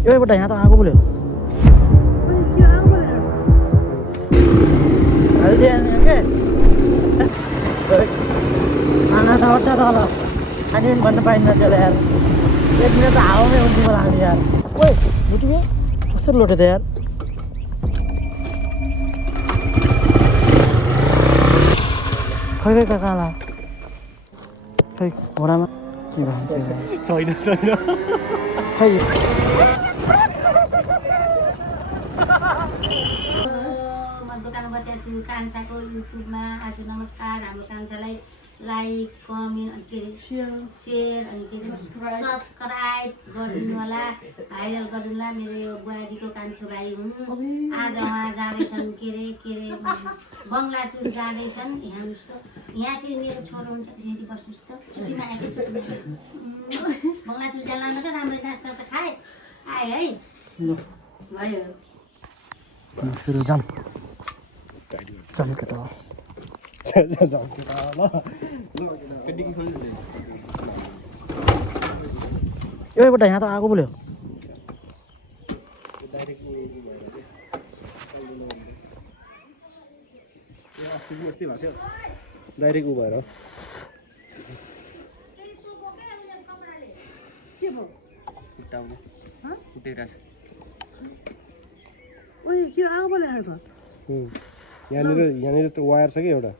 यो बेटा यहाँ त आगो बोल्यो हल्दी के खाना त हट्टा त होला खाने पनि भन्न पाइन्न त्यसलाई यार एक मिनट त हावामै उल्टी मलाई हामी यार ओए बुटिए कस्तो लोटे त यार खै खै कहाँ ला खै घोडामा के भन्छ छैन छैन खै दोकानमा बसेको छु कान्छाको युट्युबमा आज नमस्कार हाम्रो कान्छालाई लाइक कमेन्ट के अरे सेयर अनि के अरे सब्सक्राइब गरिदिनु होला भाइरल गरिदिनु होला मेरो यो बुहारीको कान्छो भाइ हुन् आज उहाँ जाँदैछन् के अरे बङ्गलाचुर जाँदैछन् यहाँ उस्तो यहाँ फेरि मेरो छोरो हुन्छ त्यसरी बस्नुहोस् त छुट्टीमा आएको छुट्टीमा बङ्गलाचुर जान लानु त राम्रो नास्ता त खाए आए है भयो सुरु जाम चल केटा यो बेटा यहाँ त आगो बोल्यो डाइरेक्ट उ भएर यहाँनिर त वायर छ कि एउटा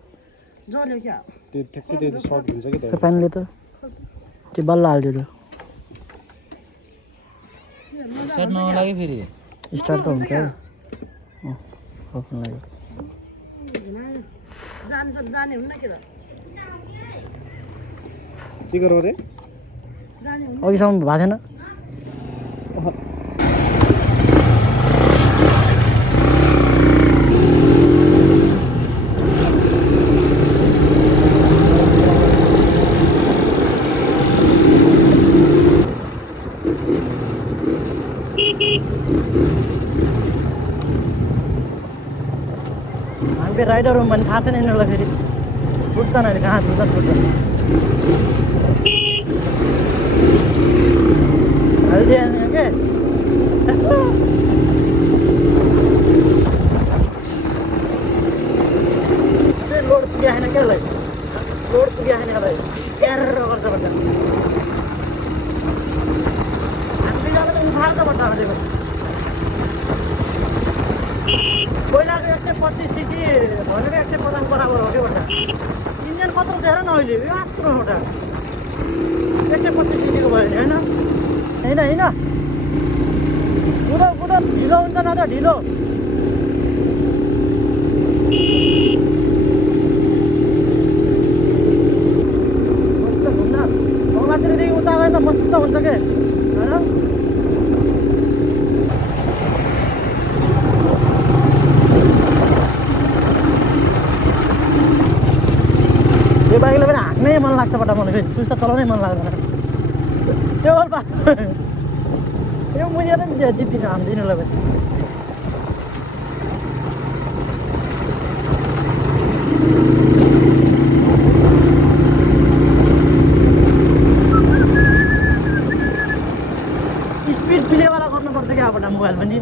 त्यो ठ्याक्कै त्यो सर्ट हुन्छ कि त्यो पानीले त त्यो बल्ल हालिदियो स्टार्ट नलाग्यो फेरि स्टार्ट त हुन्छ लाग्यो के गरौँ अरे अघिसम्म भएको थिएन हामी राइडर हुँ भने थाहा छैन यिनीहरूलाई फेरि छुट्छन् अहिले कहाँ छुट्छन् हल्दी के लोड पुग्यो छैन क्या यसलाई लोड पुग्यो छैन यसलाई क्यार गर्छ भन्छ हामीले जाँदा त उखाल्छ भन्छ हामीले पहिलाको 125 सीसी भनेको 150 बराबर हो क्या बट्टा इन्जिन कत्रो छ हेर न अहिले यो आत्रो एउटा 125 सीसीको भयो नि होइन होइन कुदो कुदो ढिलो हुन्छ न त ढिलो मस्त घुम्न बङ्गलातिरदेखि उता गयो त मस्त हुन्छ के होइन यो बाइकलाई पनि हाँक्नै मन लाग्छ बट्टा मलाई फेरि सुस्त चलाउनै मन लाग्दैन त्यो बल्पा यो मुनिएर नि जित्दिनँ हामी यिनीहरूलाई पनि स्पिड प्लेवाला गर्नुपर्छ क्या अब मोबाइल पनि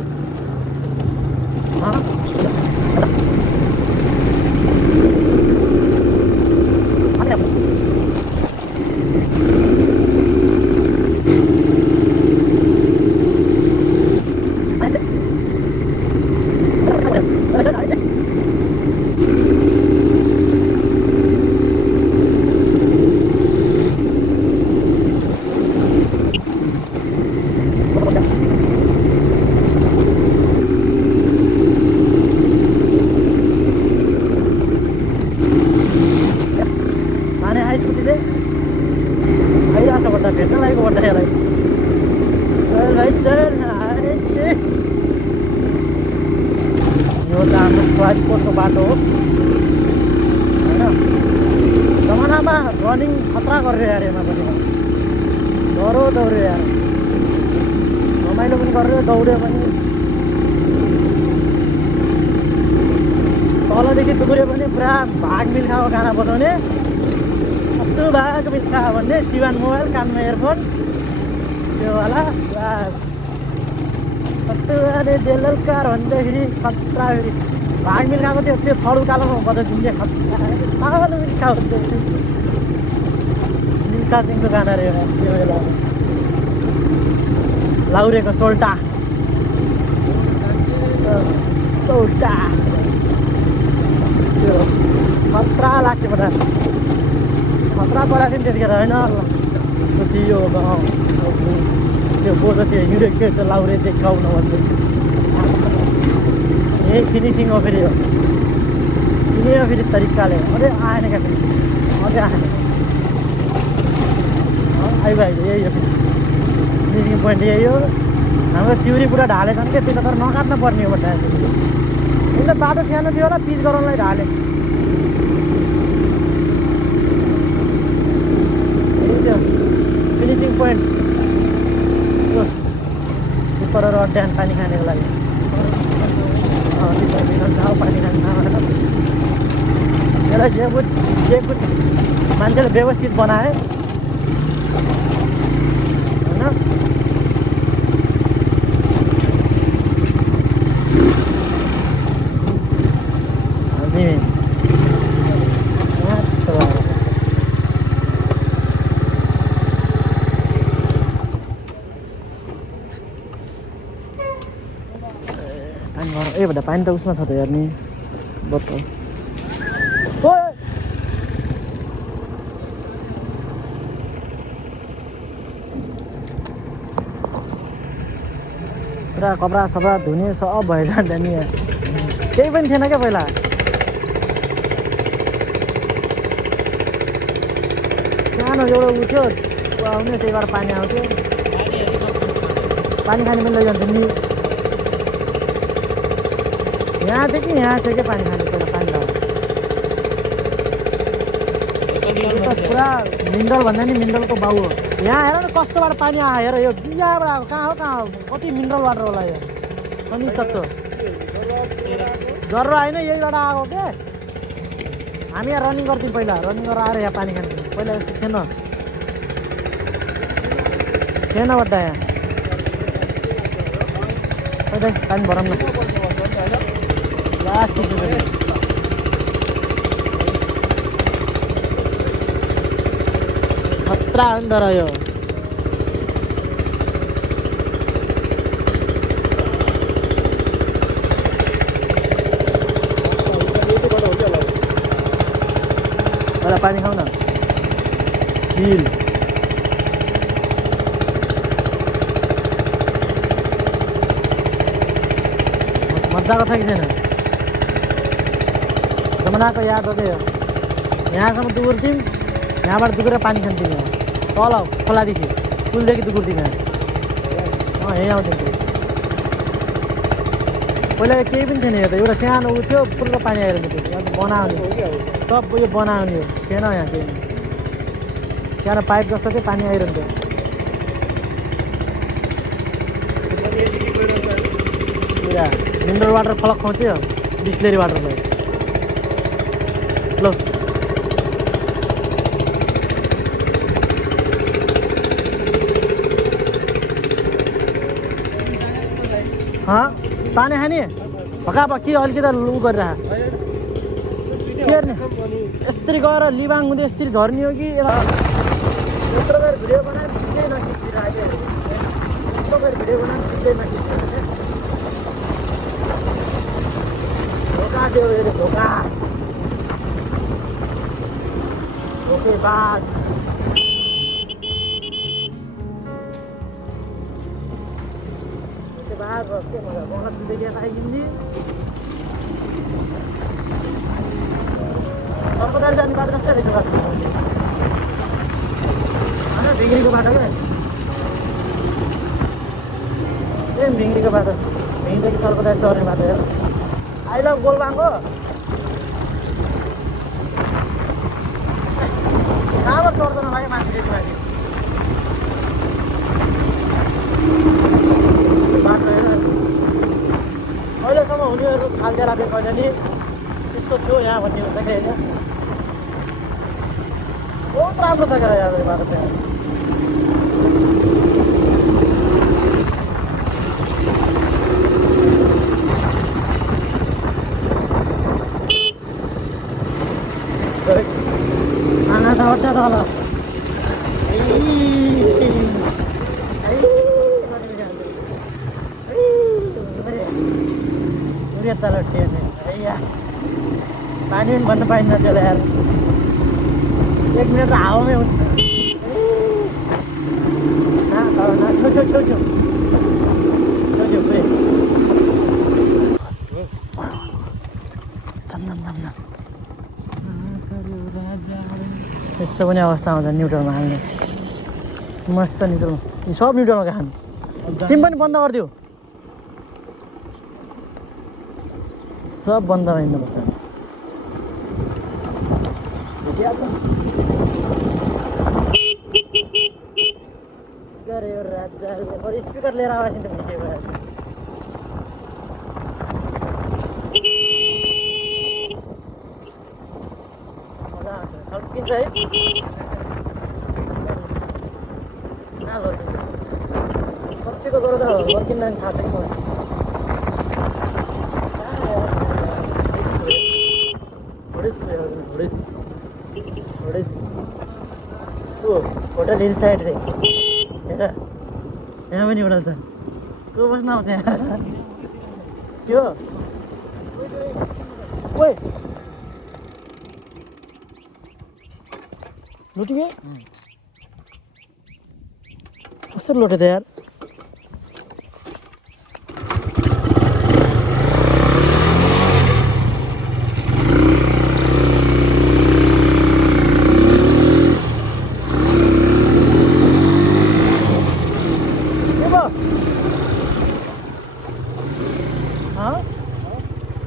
यो त हाम्रो स्वारीकोटको बाटो हो होइन जमानामा रनिङ खतरा गरेर यार यसमा पनि दौड्यो यार रमाइलो पनि गरेर दौड्यो पनि तलदेखि टुक्रियो भने पुरा भाग मिल्खाको गाना बजाउने कस्तो भाग मिल्खा भन्ने सिवान मोबाइल कानमा एयरफोन त्यो वाला अनि बेलुका भन्दाखेरि खतरा फेरि भाग मिल्काएको थियो त्यो थड उकालोमा बजाइदिन्छ खतरा मिल्का हुन्छ मिल्का सिंहको गाना रे त्यो बेला लाउरेको सोल्टा सोल्टा त्यो खतरा लाग्थ्यो पटा खतरा पराएको थियो त्यतिखेर होइन त्यो त्यो बोल्दै थियो हिँडेको त्यो लाउरे देखाउन भन्दै यही फिनिसिङ हो फेरि किन्यो फेरि तरिकाले अझै आएन क्या फेरि अझै आएन आइब यही हो फेरि फिनिसिङ पोइन्ट यही हो हाम्रो चिउरी पुरा ढालेछन् क्या त्यो तर नकाट्न पर्ने हो भन्दा उसले बाटो सानो थियो होला पिच गराउनलाई ढाले फिनिसिङ पोइन्ट पर अड्ड्यान पानी खानेको लागि पानी खाने यसलाई जे कुछ मान्छेले व्यवस्थित बनाए होइन ए भन्दा पानी त उसमा छ त हेर्ने बोतल पुरा कपडा सपडा धुने सब भइरहन्छ नि केही पनि थिएन क्या पहिला सानो एउटा उ थियो आउने त्यही भएर पानी आउँथ्यो पानी खाने पनि लैजान्थ्यो नि यहाँ थियो कि यहाँ थियो क्या पानी खाने पहिला पानी लाउँदा पुरा मिनरल भन्दा नि मिनरलको बाउ हो यहाँ हेर न कस्तोबाट पानी आयो हेर यो बिहाबाट आएको कहाँ हो कति मिनरल वाटर होला यो अनि कस्तो जर्रो होइन यहीबाट आएको क्या हामी यहाँ रनिङ गर्थ्यौँ पहिला रनिङ गरेर आएर यहाँ पानी खान्थ्यौँ पहिला यस्तो थिएन बड्डा यहाँ पहिला पानी भरौँ न लास्ट खतरा हो नि तर यो पहिला पानी खाऊ न हिल मजाको छ कि छैन जमानाको याद हो क्या यहाँसम्म दुगुर्थ्यौँ यहाँबाट दुगेर पानी खान्थ्यौँ यहाँ तल खोलादेखि पुलदेखि दुगुर्थ्यौँ यहाँ यहीँ आउँथ्यौँ पहिला केही पनि थिएन यो त एउटा सानो उ थियो पुरा पानी आइरहेको थियो अन्त बनाउने सब यो बनाउने हो थिएन यहाँ केही सानो पाइप जस्तो थियो पानी आइरहन्थ्यो पुरा मिनरल वाटर फलक खुवाउँथ्यो बिस्लेरी वाटर भयो लो पानी खाने भक्का भक्की अलिकति उ गरिरह के गर्ने यस्तरी गएर लिबाङ हुँदै यस्तरी झर्ने हो कि यत्रो गएर भिडियो बनाएर भिडियो नखिचिरहेको यत्रो गएर भिडियो बनाएर भिडियो नखिचिरहेको धोका थियो यो धोका धोकेबाज धोकेबाज के मजा गलत देखिए आइदिने सर्पदारी जाने बाटो कस्तै रहेछ बाटो होइन भिङ्ग्रीको बाटो क्या सेम भिङ्ग्रीको बाटो भिङ्ग्रीदेखि सर्पदारी चढ्ने बाटो हेर आई लभ गोलबाङको कहाँबाट चढ्दैन भाइ माथि त्यति माथि बाटो हेर अहिलेसम्म हुनेहरू खाल्दै राखेको कहिले नि त्यस्तो थियो यहाँ भन्ने हुन्छ कि होइन बहुत राम्रो छ क्या यहाँ बाटो त्यहाँ यता लट्टियो नि यार पानी पनि भन्न पाइन्न त्यसलाई यार 1 मिनट त हावामै हुन्छ छेउ छेउ छेउ छेउ छेउ पुरै यस्तो पनि अवस्था आउँछ न्युट्रलमा हाल्ने मस्त न्युट्रलमा सब न्युट्रलमा खानु तिमी पनि बन्द गरिदियो सब बन्द हिँड्नुपर्छ स्पिकर लिएर आवाज त भिडियो मजा आउँछ खल्किन्छ है कतिको गर्दा वर्किङ लाइन थाहा छैन होटल हिल साइड रे हेर यहाँ पनि होटल छ को बस्न आउँछ यहाँ त्यो ओए लुटी गयो कस्तो लोटे त यार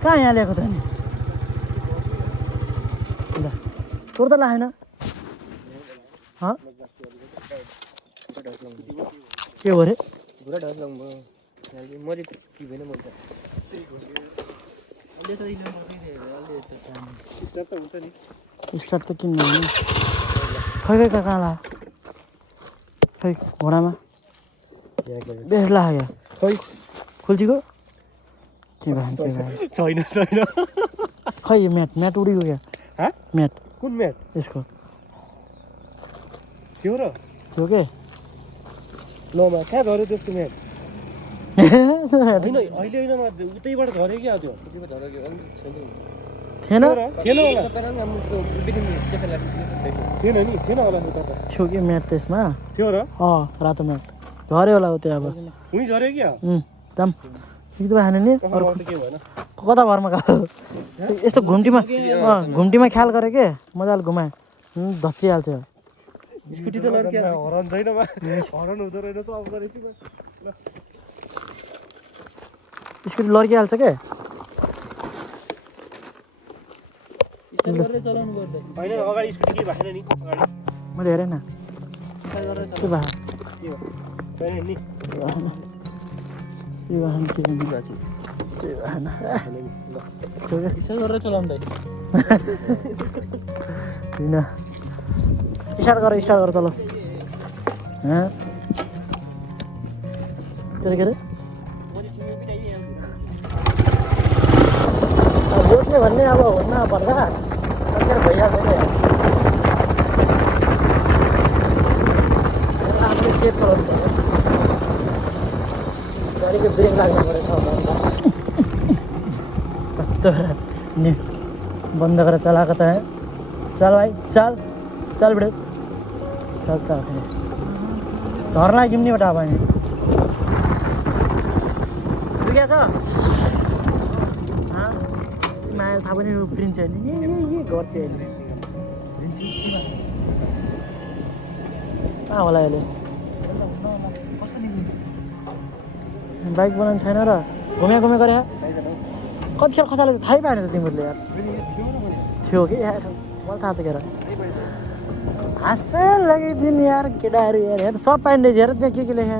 कहाँ यहाँ ल्याएको त नि ल तोर त लागेन के हो अरे स्टार्ट त किन नहुने खै खै कहाँ ला खै घोडामा बेस लाग्यो खै खुल्चीको के भयो छैन छैन खै यो म्याट उडिगयो क्या म्याट कुन म्याट यसको थियो र थियो के लमा कहाँ झऱ्यो त्यसको म्याट होइन अहिले होइन उतैबाट झऱ्यो क्या त्यो थिएन थिएन होला थिएन नि थिएन होला थियो कि म्याट त्यसमा थियो र रातो म्याट झऱ्यो होला त्यो अब उहीँ झऱ्यो क्या जाम एकदम हाने नि के भएन कता भरमा गयो यस्तो घुम्टीमा ख्याल गरे के मजाले घुमाए धस्सिहाल्छ स्कुटी त लड्किया हरन छैन बा हरन हुँदो रहेन त अब गरेछु स्कुटी लड्किहाल्छ के होइन अगाडि स्कुटी के भएन नि अगाडि मैले हेरेँ न के भयो छैन नि के भएन होइन स्टार्ट गर चलो के अरे रोक्ने भन्ने अब हुन्न पर्दा भइहाल्छ नि आफूले सेफ गराउनु पर्यो गाडीको ब्रेक लाग्नु परेछ कस्तो नि बन्द गरेर चलाएको त चल भाइ चल चल बेटा चल चल झर्ना घिम्ने बेटा अब हामी पुगेको छ माया थाहा पनि उफ्रिन्छ नि गर्छ अहिले कहाँ होला अहिले बाइक बनाउनु छैन र घुमे गरे कतिखेर खसाले थाहै पाएन त तिमीहरूले यार थियो कि यार मलाई थाहा छ के हाँसै लगाइदिनु यार केटाहरू यार हेर सब पाइने रहेछ हेर त्यहाँ के लेखे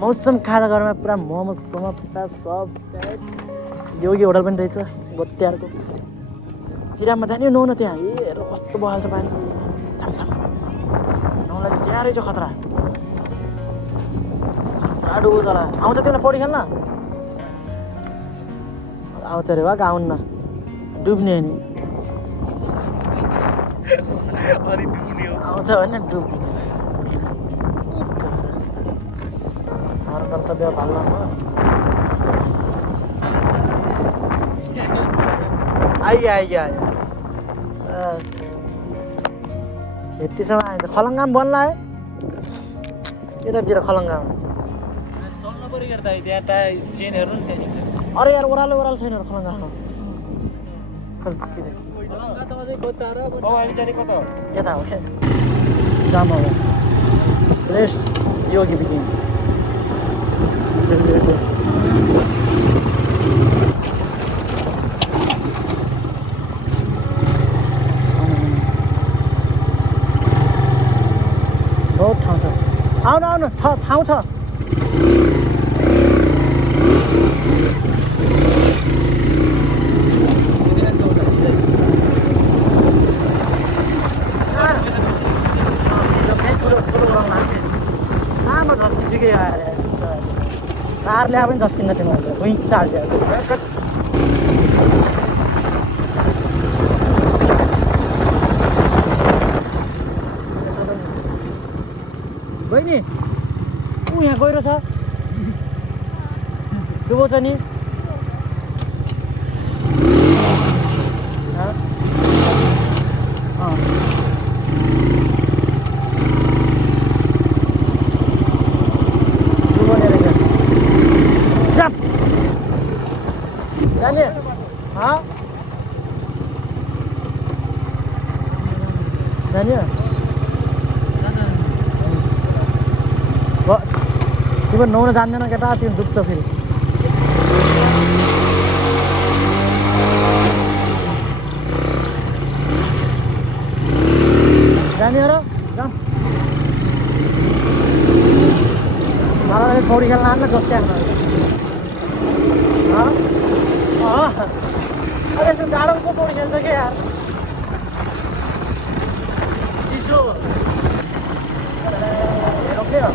मौसम खाजा घरमा पुरा मोमो समोसा सब योगी होटल पनि रहेछ गोत्याहरूको किरामा जाने नुहाउन त्यहाँ हेर कस्तो बहाल्छ पानी छामछाम नुहाउनलाई त त्यहाँ रहेछ खतरा डुबो चला आउँछ त्यसलाई पौडी खेल्न आउँछ अरे वा आउन्न डुब्ने नि आउँछ भने डुब्ने गन्तव्य भाल्न आइगयो यतिसम्म आइन्छ खलङ्गामा बन्ला है यतातिर खलङ्गामा चल्न पऱ्यो यार दाइ त्यहाँ टायर चेन हेर्नु नि त्यहाँनिर अरे यार ओह्रालो छैन खलङ्गामा खलङ्गा त अझै बच्चा र अब हामी जाने कता हो यता हो क्या जाम हो रेस्ट योगी बिगिन बहुत ठाउँ छ आउनु ठाउँ छ आमा झस्किन्छु आएर कार ल्याए पनि झस्किन्न थियो मैले भुइँ चाल्थ्यो बहिनी ऊ यहाँ गहिरो छ डुबाउँछ नि डुबाउने रहेछ जाप जाने जाने तिम्रो नुहाउन जान्दैन केटा तिमी डुब्छ फेरि जाने र जाम मलाई पौडी खेल्न आन्न जस्या अरे यस्तो जाडोमा को पौडी खेल्छ क्या यार चिसो रोक्यो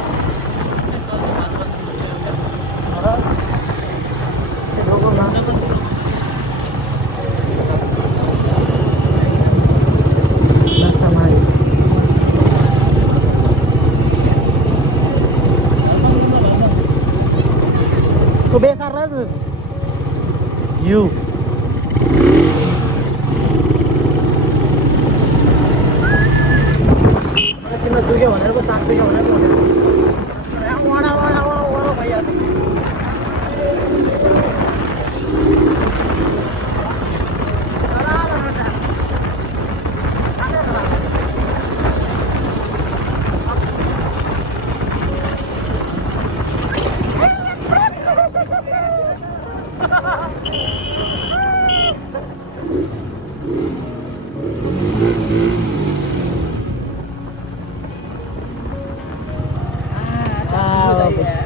Kau besar lah tu. You. Kita juga mana? Kau tak juga mana? Wara bayar.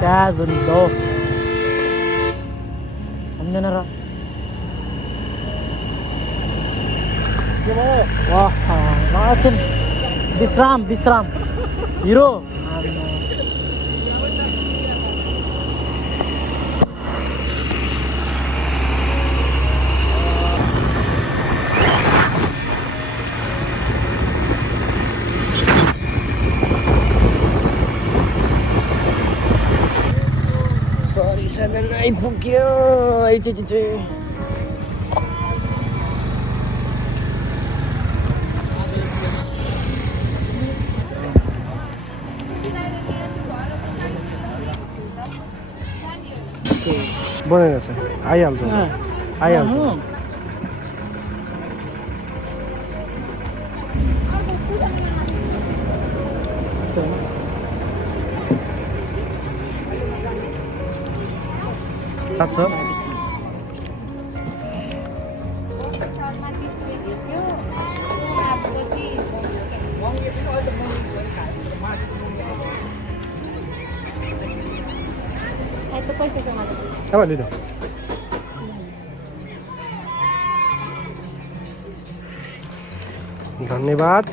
Gado. Ano na ra? Wah, macam Bisram. Hero. Sorry, sana na ipugiyo. Ay, chichichi. बनेर छ आइहाल्छ आइहाल्छ अच्छा अब लिनु धन्यवाद।